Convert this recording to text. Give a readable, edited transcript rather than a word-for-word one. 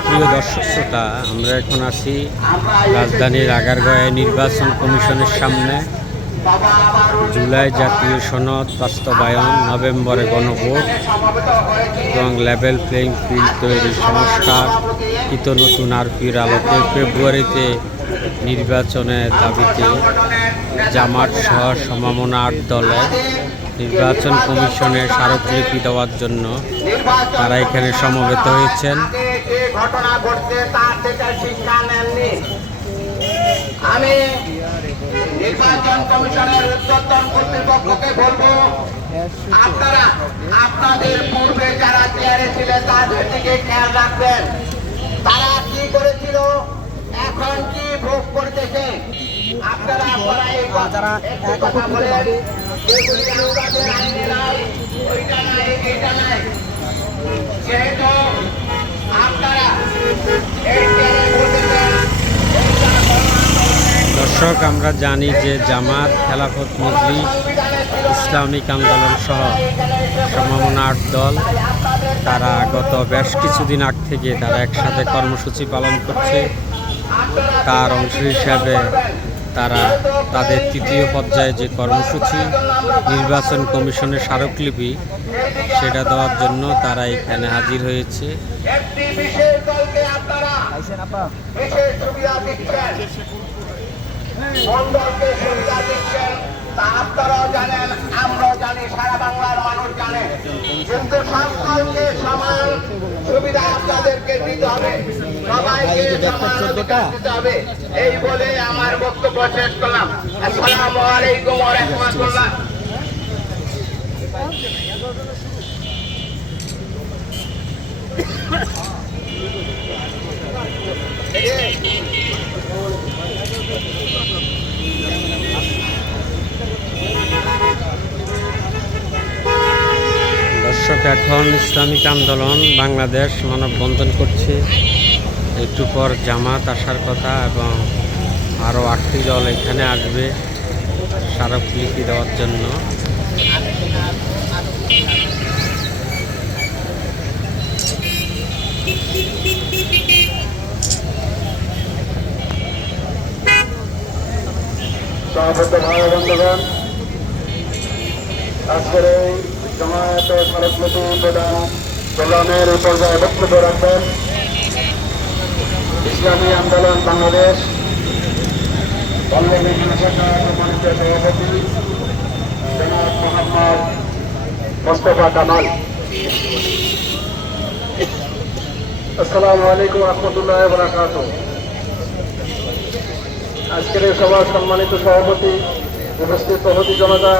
সুপ্রিয় দর্শক শ্রোতা, আমরা এখন আছি রাজধানীর আগারগাঁওয়ে নির্বাচন কমিশনের সামনে। জুলাই জাতীয় সনদ বাস্তবায়ন, নভেম্বরে গণভোট এবং লেভেল প্লেইং ফিল্ড তৈরির সংস্কার, নতুন আরপির আলোকে ফেব্রুয়ারিতে নির্বাচনের দাবিতে জামাত সহ সমমনা 8 দলের নির্বাচন কমিশনের স্মারকলিপি দেওয়ার জন্য তারা এখানে সমবেত হয়েছেন। আমি নির্বাচন কমিশনের ঊর্ধ্বতন কর্তৃপক্ষকে বলবো, আপনারা আপনাদের পূর্বে যারা চেয়ারে ছিলেন তাদের দিকে খেয়াল রাখবেন। তারা কি করেছিল, এখন কি ভোগ করতেছে। আপনারা কথা বলেন, আইনে নাই, ওইটা নাই, এইটা নাই। যেহেতু আপনারা দর্শক, আমরা জানি যে জামাত, খেলাফত মজলিস, ইসলামিক আন্দোলন সহ সমমনা 8 দল তারা গত বেশ কিছুদিন আগ থেকে তারা একসাথে কর্মসূচি পালন করছে। তার অংশ হিসাবে তারা তাদের 3য় পর্যায়ে যে কর্মসূচি নির্বাচন কমিশনের স্মারকলিপি সেটা দেওয়ার জন্য তারা এখানে হাজির হয়েছে। আপনারাও জানেন, আমরাও জানি, সারা বাংলার মানুষ জানে, কিন্তু সকলকে সমান সুবিধা আপনাদেরকে দিতে হবে, সবাইকে সমান অধিকার দিতে হবে। এই বলে আমার বক্তব্য শেষ করলাম। আসসালামু আলাইকুম ওয়া রাহমাতুল্লাহ। দর্শক, এখন ইসলামিক আন্দোলন বাংলাদেশ মানববন্ধন করছে। একটু পর জামাত আসার কথা এবং আরও 8টি দল এখানে আসবে স্মারকলিপি দেওয়ার জন্য। আজকের এই জামায়াতে স্মারকলিপি প্রদান প্রোগ্রামের এই পর্যায়ে বক্তব্য রাখবেন ইসলামী আন্দোলন বাংলাদেশ পল্লবী সম্মানিত সভাপতি জনাব মোহাম্মদ মোস্তফা কামাল। আসসালামু আলাইকুম রহমতুল্লাহ বারাকাতুহু। আজকের এই সভার সম্মানিত সভাপতি, উপস্থিত প্রহরী জনতা,